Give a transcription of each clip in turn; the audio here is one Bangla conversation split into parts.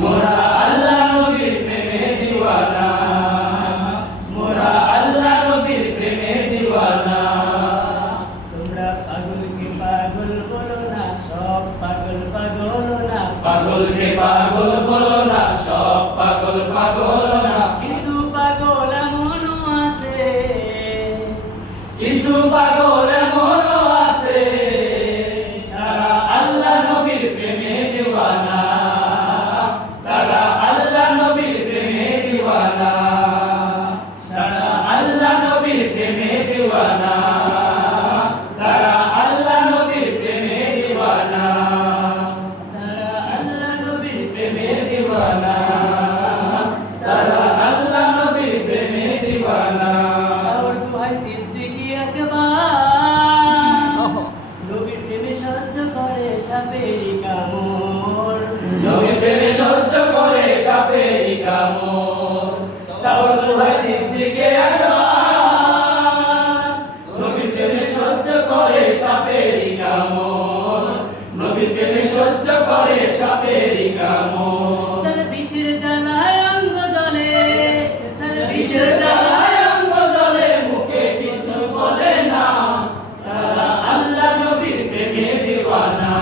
মোরা আল্লাহ নবীর প্রেমে দিওয়ানা, মোরা আল্লাহ নবীর প্রেমে দিওয়ানা। তোমরা পাগলকে পাগল বলো না, সব পাগল পাগল না। পাগলকে পাগল বলো না, সব পাগল পাগল না। কিছু পাগল এমনও আছে, কিছু পাগল এমনও আছে, তারা আল্লাহ নবীর প্রেমে দিওয়ানা, তারা আল্লাহ নবীর প্রেমে দিওয়ানা, তারা আল্লাহ নবীর প্রেমে দিওয়ানা, তারা আল্লাহ নবীর প্রেমে দিওয়ানা, তারা আল্লাহ নবীর প্রেমে দিওয়ানা, তারা আল্লাহ নবীর প্রেমে দিওয়ানা। সাওর ভাই সিদ্দিকী আকবার, নবীর প্রেমে সহ্য করে সাপের কামড়, নবীর প্রেমে সহ্য করে সাপের কামড়। সাওর ভাই সিদ্দিকে আকবার, নবীর প্রেমে সহ্য করে সাপের কামড়, নবীর প্রেমে সহ্য করে সাপের কামড়। তার বিষের জ্বালায় অঙ্গ জ্বলে, তার বিষের জ্বালায় অঙ্গ জ্বলে, মুখে কিছু বলে না, তারা আল্লাহ নবীর প্রেমে দিওয়ানা,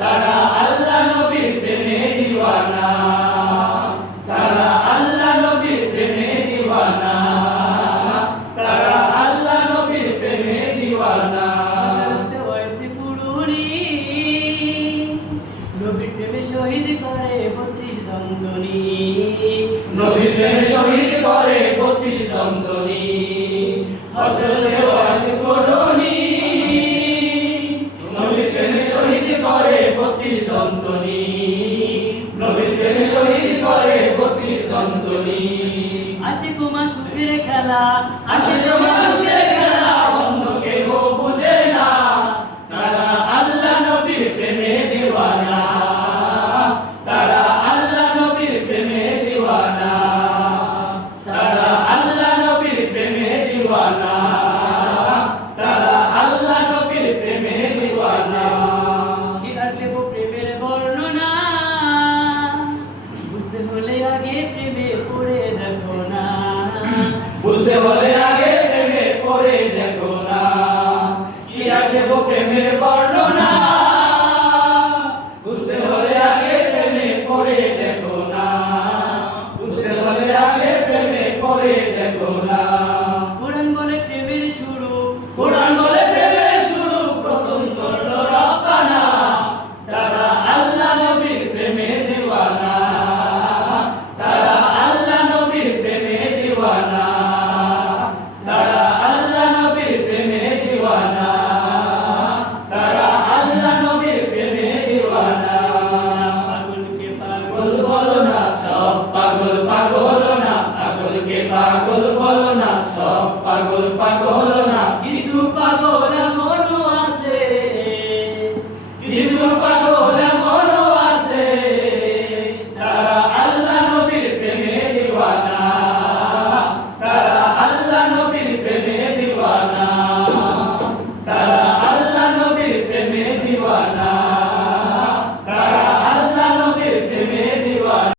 তারা আল্লাহ নবীর প্রেমে দিওয়ানা, তারা আল্লাহ নবীর প্রেমে দিওয়ানা, তারা আল্লাহ নবীর প্রেমে দিওয়ানা। হযরত ওয়াইস কুরুনি নবীর প্রেমে শহীদ করে 32 দন্তনি, নবীর প্রেমে শহীদ করে 32 দন্তনি। হযরত ওয়াইস কুরুনি নবীর প্রেমে শহীদ করে 32 দন্তনি, নবীর প্রেমে শহীদ করে 32 দন্তনি। আশিক মাশুকের খেলা, আশিক মাশুকের খেলা অন্য কেহ বুঝে না, তারা আল্লাহ নবীর প্রেমে দিওয়ানা, তারা আল্লাহ নবীর প্রেমে দিওয়ানা, তারা আল্লাহ নবীর প্রেমে দিওয়ানা, তারা আল্লাহ নবীর প্রেমে দিওয়ানা। কি আর দেব প্রেমের বর্ণনা, বুঝতে হলে আগে প্রেমে পড়ে দেখো না, বুঝতে হলে আগে প্রেমে পড়ে দেখো না, কি আর দেব প্রেমের বর্ণনা, বুঝতে হলে আগে প্রেমে পড়ে দেখো